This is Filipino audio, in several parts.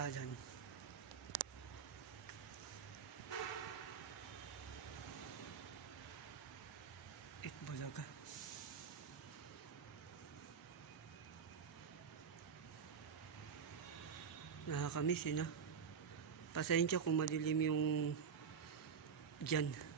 Alan. Itbulaga. Nakakamiss eh, no? Pasensya kung madilim yung dyan.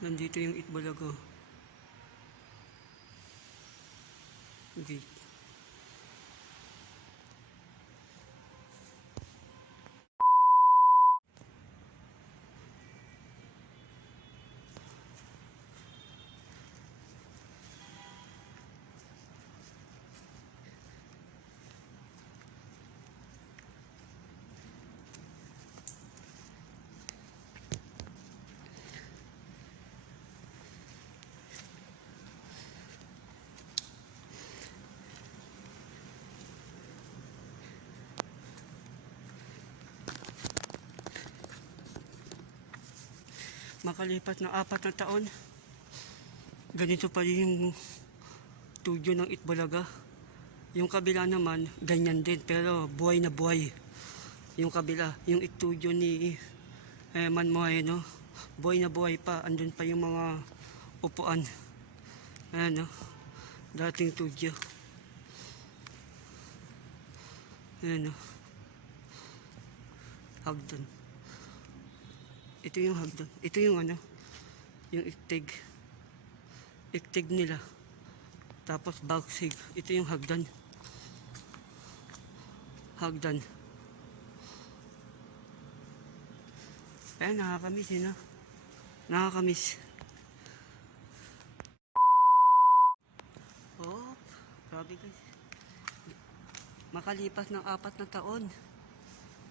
Nandito yung Itbulaga. Gate. Makalipat na apat na taon, ganito pa rin yung studio ng Itbulaga. Yung kabila naman, ganyan din, pero buhay na buhay. Yung kabila, yung studio ni Eman Moreno, buhay na buhay pa, andun pa yung mga upuan. Ayan, no? Dating studio. Ayan, no? Hagdan. Ito yung hagdan. Ito yung ano, yung iktig. Iktig nila. Tapos bagsig. Ito yung hagdan. Hagdan. Kaya nakakamiss eh, no? Nakakamiss. Oh, grabe guys. Makalipas ng apat na taon.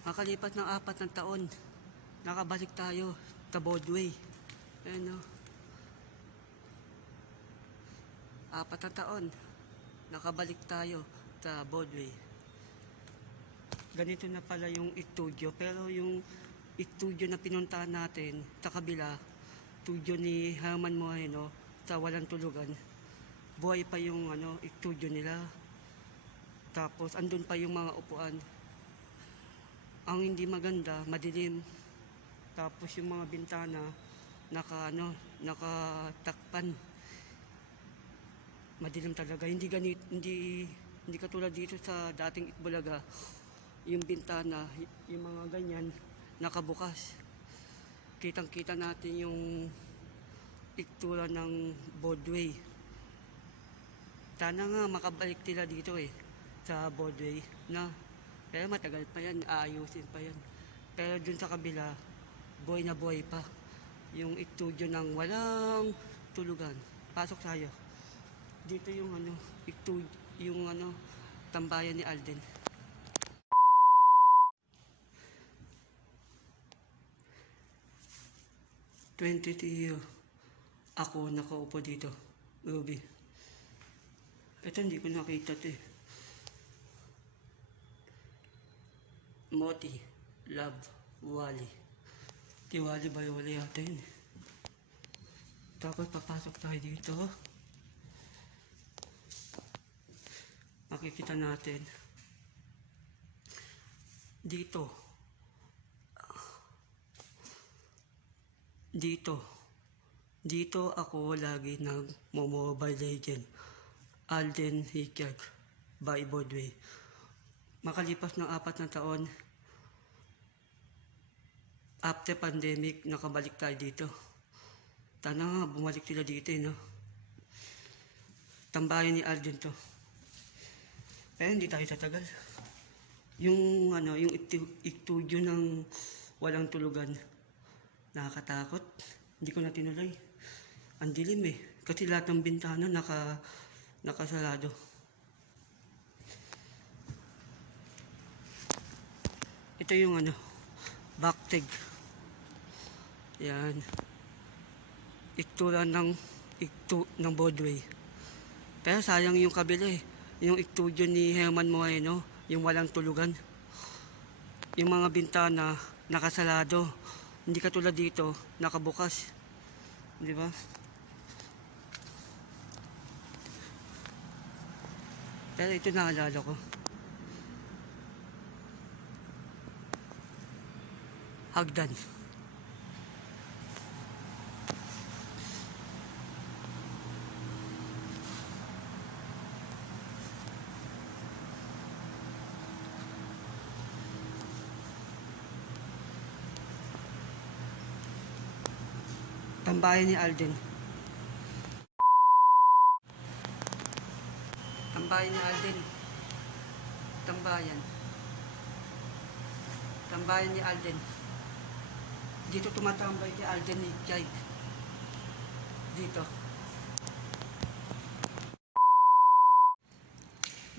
Makalipas ng apat na taon nakabalik tayo sa Broadway. Ayan o. Apat na taon, nakabalik tayo sa Broadway. Ganito na pala yung studio, pero yung studio na pinuntahan natin sa kabila, studio ni Herman Moreno sa Walang Tulugan, buhay pa yung ano, studio nila. Tapos andun pa yung mga upuan. Ang hindi maganda, madilim, tapos yung mga bintana naka ano, nakatakpan. Madilim talaga. Hindi ganit hindi hindi katulad dito sa dating Itbulaga. Yung bintana, yung mga ganyan nakabukas. Kitang-kita natin yung iktura ng Broadway. Sana nga makabalik sila dito eh sa Broadway na kaya matagal pa yan, aayusin pa yan. Pero dun sa kabila, buhay na buhay pa. Yung studio ng walang tulugan. Pasok tayo. Dito yung ano, studio, yung ano, tambayan ni Alden. Twenty year. Ako nakaupo dito. Ruby. Ito hindi ko nakita to eh. Moti. Love. Wally. Tiwali ba yung wala yata yun? eh. Tapos papasok tayo dito. Makikita natin. Dito. Dito. Dito ako lagi nag-mobile legend. Alden Hickert by Broadway. Makalipas ng apat na taon, after pandemic, nakabalik tayo dito. Sana nga, bumalik sila dito, eh, no? Tambayan ni Alden to. Pero hindi tayo tatagal. Yung, ano, yung itu- studio ng walang tulugan, nakakatakot. Hindi ko na tinuloy. Ang dilim eh. Kasi lahat ng bintana naka, nakasarado. Ito yung ano, backteg. Yan. Iktura ng iktu ng Broadway. Pero sayang yung kabila eh. Yung studio ni Herman Moreno, yung walang tulugan. Yung mga bintana, nakasalado. Hindi katulad dito, nakabukas. Di ba? Pero ito naalala ko. Hagdan. Tambayan ni Alden. Tambayan ni Alden. Tambayan. Tambayan ni Alden. Dito tumatambay kay Alden ni Jai. Dito.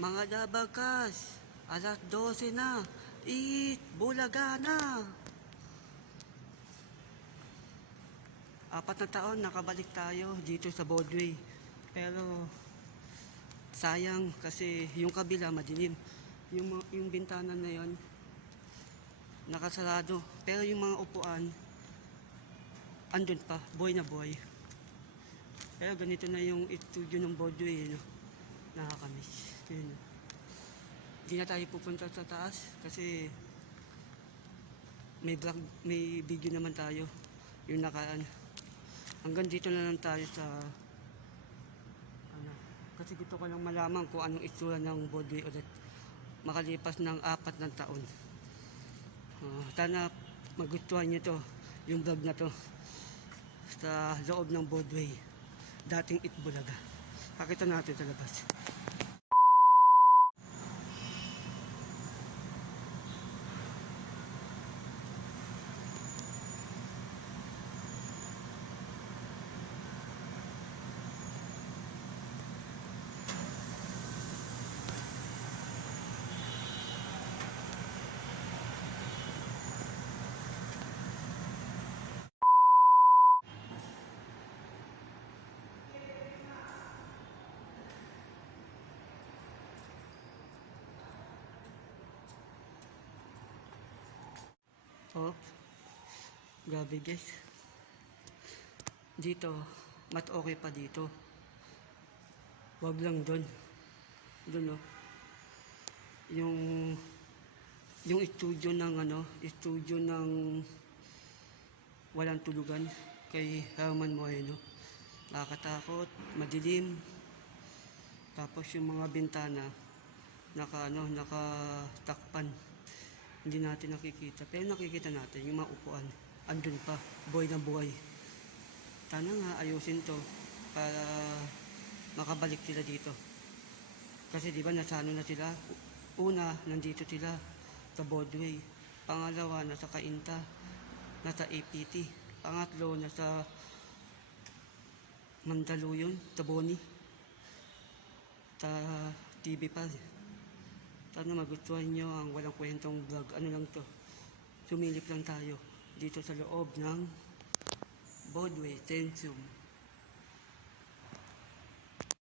Mga dabagas, alas 12 na. Eat, bulaga na. Apat na taon nakabalik tayo dito sa Broadway. Pero sayang kasi yung kabila madilim. Yung, yung bintana na yon nakasarado. Pero yung mga upuan andun pa, buhay na buhay. Pero ganito na yung studio ng Broadway, no? Nakakamiss. Yun. Hindi na tayo pupunta sa taas kasi may vlog, may video naman tayo yung nakaan. Hanggang dito na lang tayo sa ano, kasi gusto ko lang malaman kung anong itsura ng Broadway ulit makalipas ng apat ng taon. Ah, sana magustuhan niyo to, yung vlog na to sa loob ng Broadway. Dating Itbulaga. Pakita natin sa labas. Oh, grabe guys. Dito, mat okay pa dito. Wag lang doon. Doon oh. Yung yung studio ng ano, studio ng walang tulugan kay Herman Moreno. Nakakatakot, madilim. Tapos yung mga bintana naka ano, nakatakpan hindi natin nakikita. Pero nakikita natin yung mga upuan. Andun pa, buhay na buhay. Sana nga ayusin to para makabalik sila dito. Kasi di ba nasa ano na sila? Una, nandito sila sa Broadway. Pangalawa, nasa Kainta. Nasa APT. Pangatlo, nasa Mandaluyong, sa Boni. Sa TV pa. Sana magustuhan nyo ang walang kwentong vlog. Ano lang to? Sumilip lang tayo dito sa loob ng Broadway Tensium.